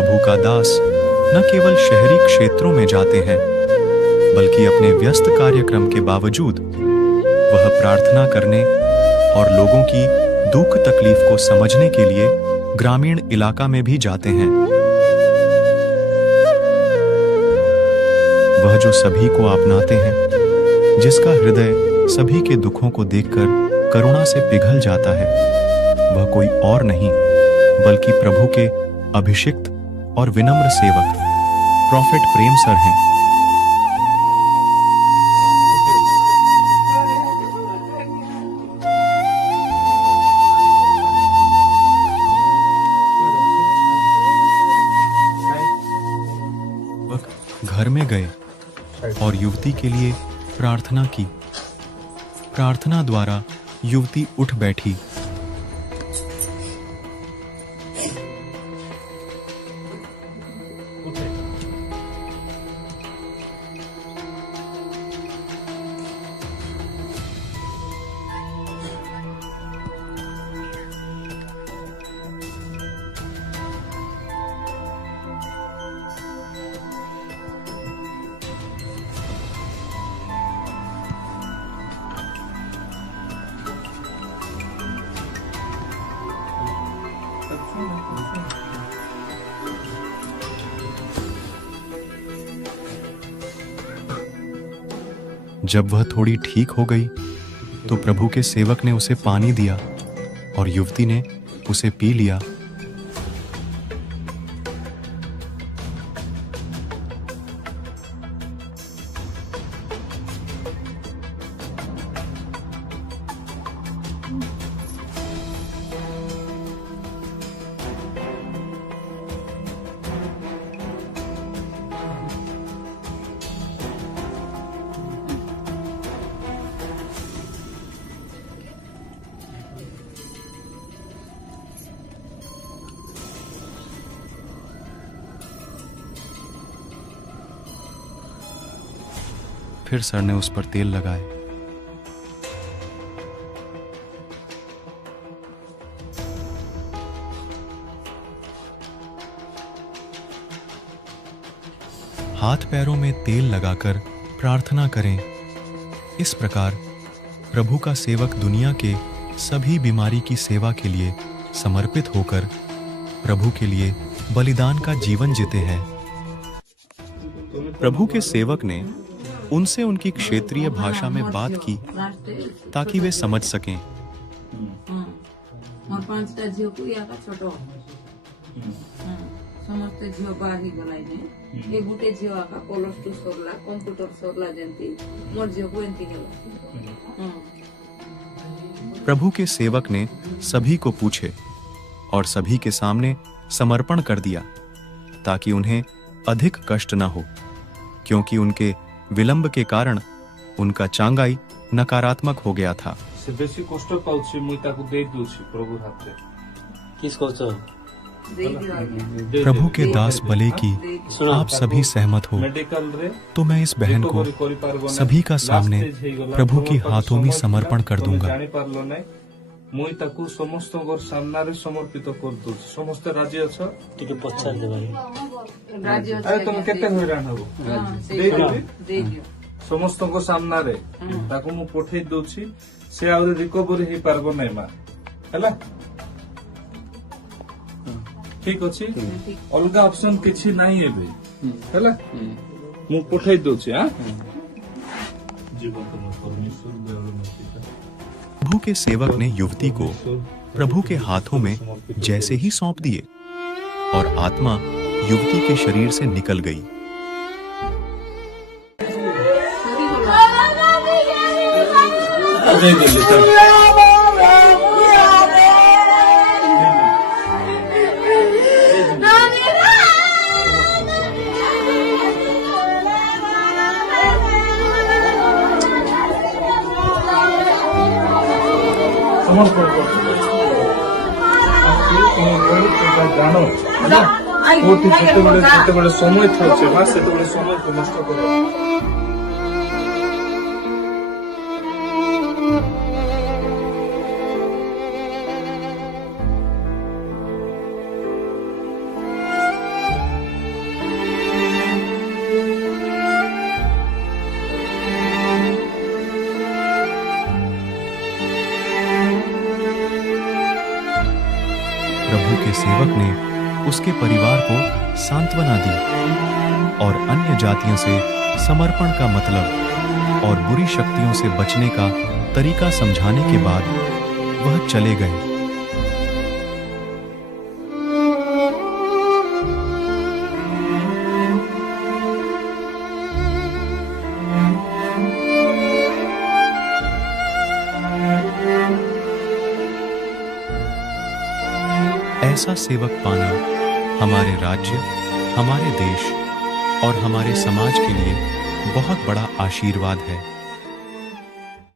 प्रभु का दास न केवल शहरी क्षेत्रों में जाते हैं, बल्कि अपने व्यस्त कार्यक्रम के बावजूद वह प्रार्थना करने और लोगों की दुख तकलीफ को समझने के लिए ग्रामीण इलाका में भी जाते हैं। वह जो सभी को अपनाते हैं, जिसका हृदय सभी के दुखों को देखकर करुणा से पिघल जाता है, वह कोई और नहीं बल्कि प्रभु के अभिषिक्त और विनम्र सेवक प्रॉफेट प्रेम सर हैं। वह घर में गए और युवती के लिए प्रार्थना की। प्रार्थना द्वारा युवती उठ बैठी। जब वह थोड़ी ठीक हो गई तो प्रभु के सेवक ने उसे पानी दिया और युवती ने उसे पी लिया। फिर सर ने उस पर तेल लगाए। हाथ पैरों में तेल लगाकर प्रार्थना करें। इस प्रकार प्रभु का सेवक दुनिया के सभी बीमारी की सेवा के लिए समर्पित होकर प्रभु के लिए बलिदान का जीवन जीते हैं। प्रभु के सेवक ने उनसे उनकी क्षेत्रीय भाषा में बात की ताकि वे समझ सकें। प्रभु के सेवक ने सभी को पूछे और सभी के सामने समर्पण कर दिया ताकि उन्हें अधिक कष्ट न हो, क्योंकि उनके विलंब के कारण उनका चांगाई नकारात्मक हो गया था। प्रभु के दास भले की आप सभी सहमत हो तो मैं इस बहन को सभी का सामने प्रभु की हाथों में समर्पण कर दूंगा। मुई ताकू समस्त सामने समर्पित कर दूँ। समस्त राजी अच्छा टिके पछाड़ दे भाई। अरे तुम केते हैरान हो दे दियो समस्त को सामने रे ताकू मु पठे दोछि से आउरे रिकवरी हे पारबो नै मा हैला। ठीक अछि, अलगा ऑप्शन किछि नाही एबे हैला। मु पठे दोछि। हां जीवन में परमेश्वर दयालु नथि। प्रभु के सेवक ने युवती को प्रभु के हाथों में जैसे ही सौंप दिए और आत्मा युवती के शरीर से निकल गई। जानो ଯେତେବେଳେ ସମୟ ଥାଉଛି ମା ସେତେବେଳେ ସମୟକୁ ନଷ୍ଟ କର। के सेवक ने उसके परिवार को सांत्वना दी और अन्य जातियों से समर्पण का मतलब और बुरी शक्तियों से बचने का तरीका समझाने के बाद वह चले गए। ऐसा सेवक पाना हमारे राज्य, हमारे देश और हमारे समाज के लिए बहुत बड़ा आशीर्वाद है।